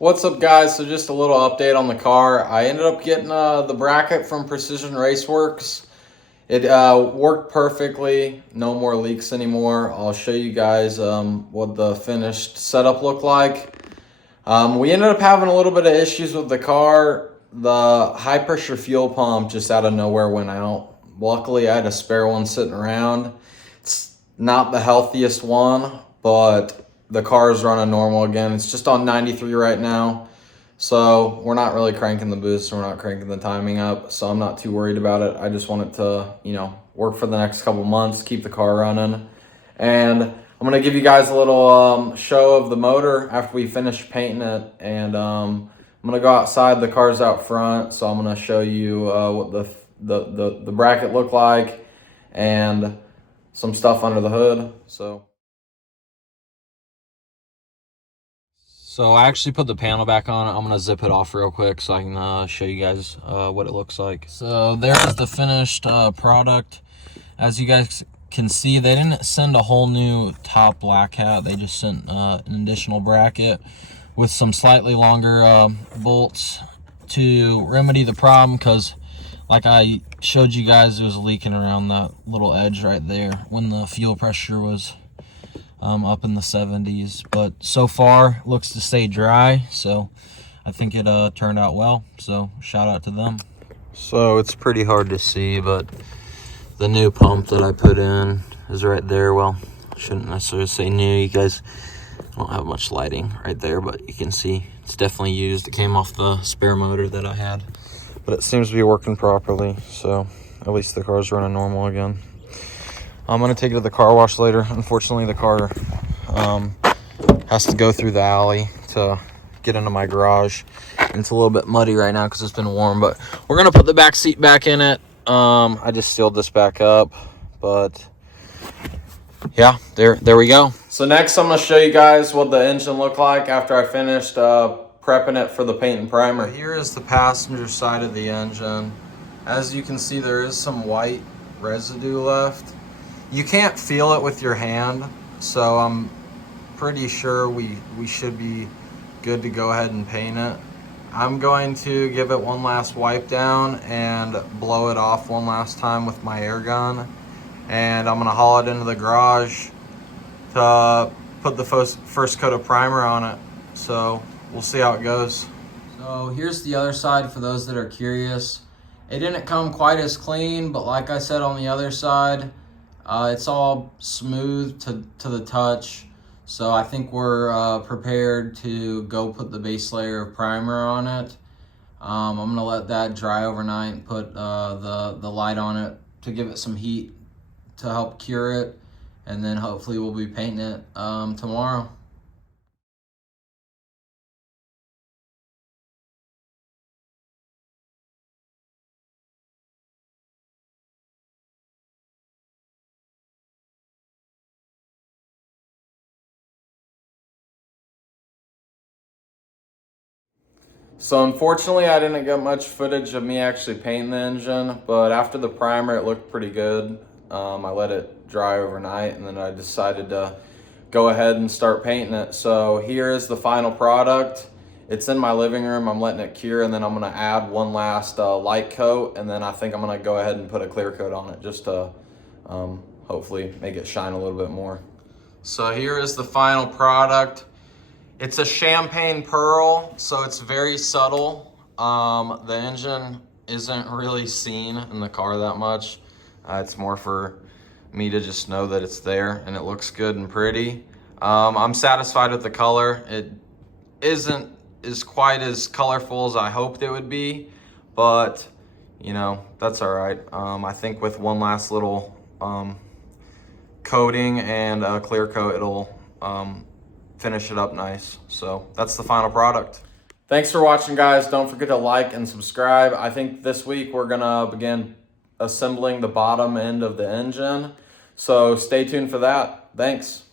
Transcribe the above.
What's up, guys? So just a little update on the car. I ended up getting the bracket from Precision Raceworks. It worked perfectly. No more leaks anymore. I'll show you guys what the finished setup looked like. We ended up having a little bit of issues with the car. The high pressure fuel pump just out of nowhere went out. Luckily, I had a spare one sitting around. It's not the healthiest one, but the car is running normal again. It's just on 93 right now. So we're not really cranking the boost, we're not cranking the timing up. So I'm not too worried about it. I just want it to, work for the next couple months, keep the car running. And I'm gonna give you guys a little show of the motor after we finish painting it. And I'm gonna go outside, the car's out front. So I'm gonna show you what the bracket looked like and some stuff under the hood. So I actually put the panel back on. I'm gonna zip it off real quick so I can show you guys what it looks like. So there's the finished product. As you guys can see, they didn't send a whole new top black hat. They just sent an additional bracket with some slightly longer bolts to remedy the problem, because like I showed you guys, it was leaking around that little edge right there when the fuel pressure was up in the 70s. But so far looks to stay dry, so I think it turned out well. So shout out to them. So it's pretty hard to see, but the new pump that I put in is right there. Well, I shouldn't necessarily say new. You guys don't have much lighting right there, but you can see it's definitely used. It came off the spare motor that I had, but it seems to be working properly. So at least the car's running normal again. I'm gonna take it to the car wash later. Unfortunately, the car has to go through the alley to get into my garage. And it's a little bit muddy right now because it's been warm, but we're gonna put the back seat back in it. I just sealed this back up, but yeah, there we go. So next I'm gonna show you guys what the engine looked like after I finished prepping it for the paint and primer. Here is the passenger side of the engine. As you can see, there is some white residue left. You can't feel it with your hand, so I'm pretty sure we should be good to go ahead and paint it. I'm going to give it one last wipe down and blow it off one last time with my air gun. And I'm gonna haul it into the garage to put the first coat of primer on it. So we'll see how it goes. So here's the other side for those that are curious. It didn't come quite as clean, but like I said on the other side, it's all smooth to the touch. So I think we're prepared to go put the base layer of primer on it. I'm gonna let that dry overnight and put the light on it to give it some heat to help cure it. And then hopefully we'll be painting it tomorrow. So unfortunately, I didn't get much footage of me actually painting the engine, but after the primer, it looked pretty good. I let it dry overnight, and then I decided to go ahead and start painting it. So here is the final product. It's in my living room. I'm letting it cure, and then I'm gonna add one last light coat, and then I think I'm gonna go ahead and put a clear coat on it just to hopefully make it shine a little bit more. So here is the final product. It's a champagne pearl, so it's very subtle. The engine isn't really seen in the car that much. It's more for me to just know that it's there and it looks good and pretty. I'm satisfied with the color. It isn't as quite as colorful as I hoped it would be, but that's all right. I think with one last little coating and a clear coat, it'll finish it up nice. So that's the final product. Thanks for watching, guys. Don't forget to like and subscribe. I think this week we're gonna begin assembling the bottom end of the engine, so stay tuned for that. Thanks.